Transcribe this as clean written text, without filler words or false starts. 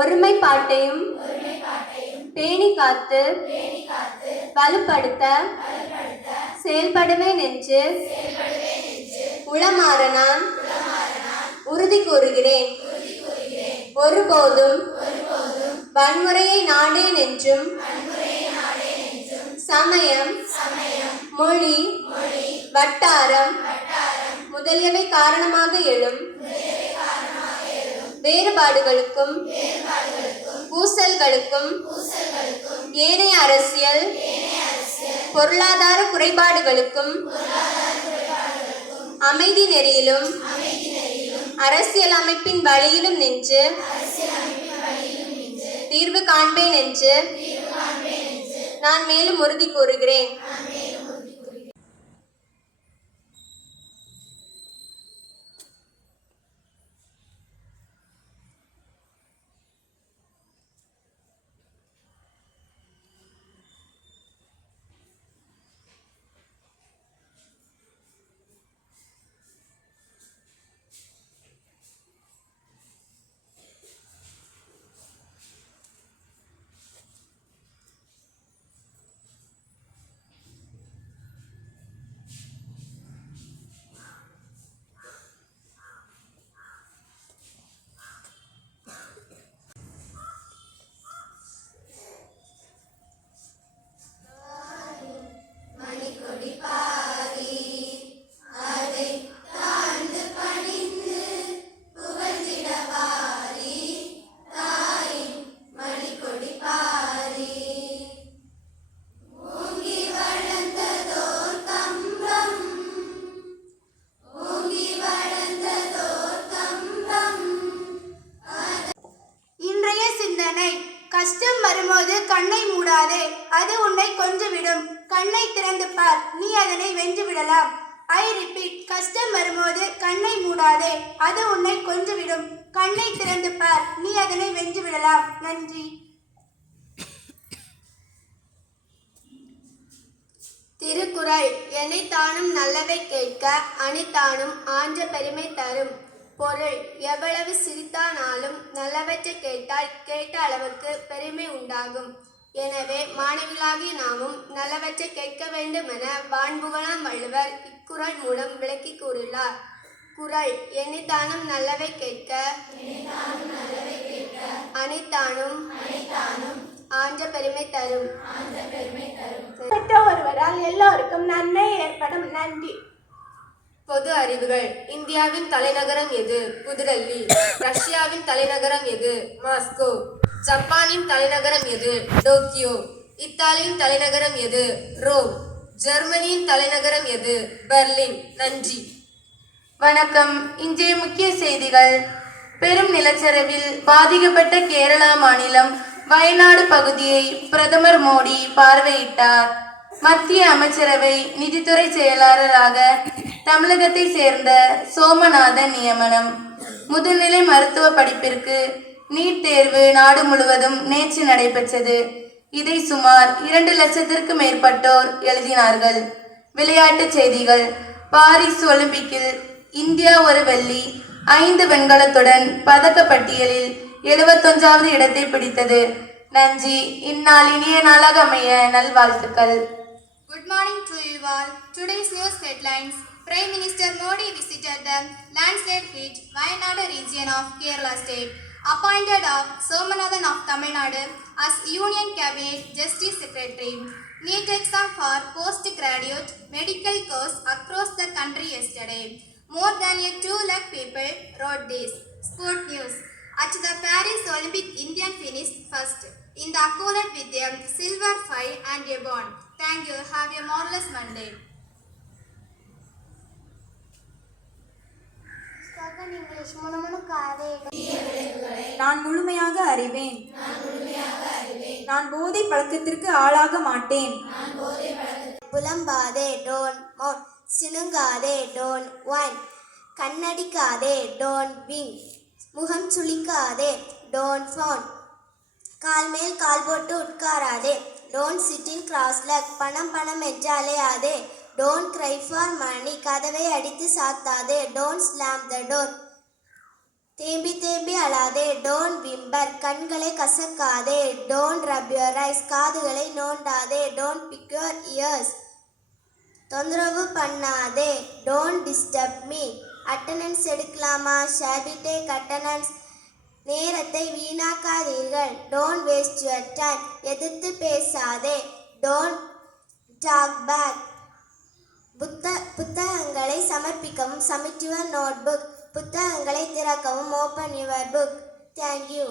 ஒருமைப்பாட்டையும் பேணி காத்து வலுப்படுத்த செயல்படுவேன் என்று உளமாற நான் உறுதி கூறுகிறேன். ஒருபோதும் வன்முறையை நாடேன் என்றும் சமயம், மொழி, வட்டாரம் முதலியவை காரணமாக எழும் வேறுபாடுகளுக்கும் பூசல்களுக்கும் ஏனைய அரசியல் பொருளாதார குறைபாடுகளுக்கும் அமைதி நெறியிலும் அரசியல் அமைப்பின் வழியிலும் நின்று தீர்வு காண்பேன் என்று நான் மேலும் உறுதி கூறுகிறேன். கஷ்டம் வரும்போது கண்ணை மூடாதே, அது உன்னை கொன்றுவிடும். கண்ணை திறந்து பார், நீ அதனை வென்று விடலாம். ஐ ரிப்பீட், கஷ்டம் வரும்போது கண்ணை மூடாதே, அது உன்னை கொன்றுவிடும். கண்ணை திறந்து பார், நீ அதனை வென்று விடலாம். நன்றி. திருக்குறள் எனைத்தானும் நல்லவை கேட்க அனைத்தானும் ஆன்ற பெருமை தரும். பொருள்: எவ்வளவு சிரித்தானாலும் நல்லவற்றை கேட்டால் கேட்ட அளவுக்கு பெருமை உண்டாகும். எனவே மாணவிகளாகிய நாமும் நல்லவற்றை கேட்க வேண்டும் என வான்புகழாம் வள்ளுவர் இக்குறள் மூலம் விளக்கி கூறியுள்ளார். குறள்: எனைத்தானும் நல்லவை கேட்க அனைத்தானும் ஆன்ற பெருமை தரும். ஒருவரால் எல்லோருக்கும் நன்மை ஏற்படும். நன்றி. பொது அறிவுகள்: இந்தியாவின் தலைநகரம் எது? புதுடெல்லி. ரஷ்யாவின் தலைநகரம் எது? மாஸ்கோ. ஜப்பானின் தலைநகரம் எது? டோக்கியோ. இத்தாலியின் தலைநகரம் எது? ரோம். ஜெர்மனியின் தலைநகரம் எது? பெர்லின். நன்றி. வணக்கம். இன்றைய முக்கிய செய்திகள்: பெரும் நிலச்சரிவில் பாதிக்கப்பட்ட கேரளா மாநிலம் வயநாடு பகுதியை பிரதமர் மோடி பார்வையிட்டார். மத்திய அமைச்சரவை நிதித்துறை செயலாளராக தமிழகத்தை சேர்ந்த சோமநாதன் நியமனம். முதுநிலை மருத்துவ படிப்பிற்கு நீட் தேர்வு நாடு முழுவதும் நேற்று நடைபெற்றது. இதை சுமார் 2 லட்சத்திற்கும் மேற்பட்டோர் எழுதினார்கள். விளையாட்டுச் செய்திகள்: பாரிஸ் ஒலிம்பிக்கில் இந்தியா ஒரு வெள்ளி 5 வெண்கலத்துடன் பதக்க பட்டியலில் 71வது இடத்தை பிடித்தது. நன்றி. இந்நாள் இனிய நாளாக அமைய நல்வாழ்த்துக்கள். Good morning to you all. Today's news headlines: Prime Minister Modi visited the landslide hit Wayanad region of Kerala state. Appointed of Somanathan of Tamil Nadu as Union Cabinet Justice Secretary. NEET exam for postgraduate medical course across the country yesterday. More than 2 lakh people wrote this. Sport news: at the Paris Olympic, Indian finished first in the accolade with a silver, 5 and a bronze. Thank you. Have a marvelous Monday. நான் முழுமையாக அறிவேன். நான் போதை பழக்கத்திற்கு ஆளாக மாட்டேன். புலம்பாதே, don't moan. சினுங்காதே, டோன்ட் ஒயின். கண்ணடிக்காதே, டோன்ட் விங். முகம் சுளிக்காதே, டோன்ட் ஃபவுன். கால் மேல் கால் போட்டு உட்காராதே, don't sit in cross leg. பணம் பணம் என்று அலையாதே, டோன்ட் கிரை ஃபார் மணி. கதவை அடித்து சாத்தாதே, டோன்ட் ஸ்லாம் த டோர். தேம்பி தேம்பி அழாதே டோன்ட் விம்பர். கண்களை கசக்காதே டோன்ட் ரப் யுவர் ஐஸ். காதுகளை நோண்டாதே டோன்ட் பிக் யுவர் இயர்ஸ். தொந்தரவு பண்ணாதே டோன்ட் டிஸ்டர்ப் மீ. அட்டண்டன்ஸ் எடுக்கலாமா? Shall we take attendance? நேரத்தை வீணாக்காதீர்கள் டோன்ட் வேஸ்ட் யுவர் டைம். எதிர்த்து பேசாதே டோன்ட் டாக் பேக். புத்தகங்களை சமர்ப்பிக்கவும் சப்மிட் யுவர் நோட் புக். புத்தகங்களை திறக்கவும் ஓப்பன் யுவர் புக். தேங்க்யூ.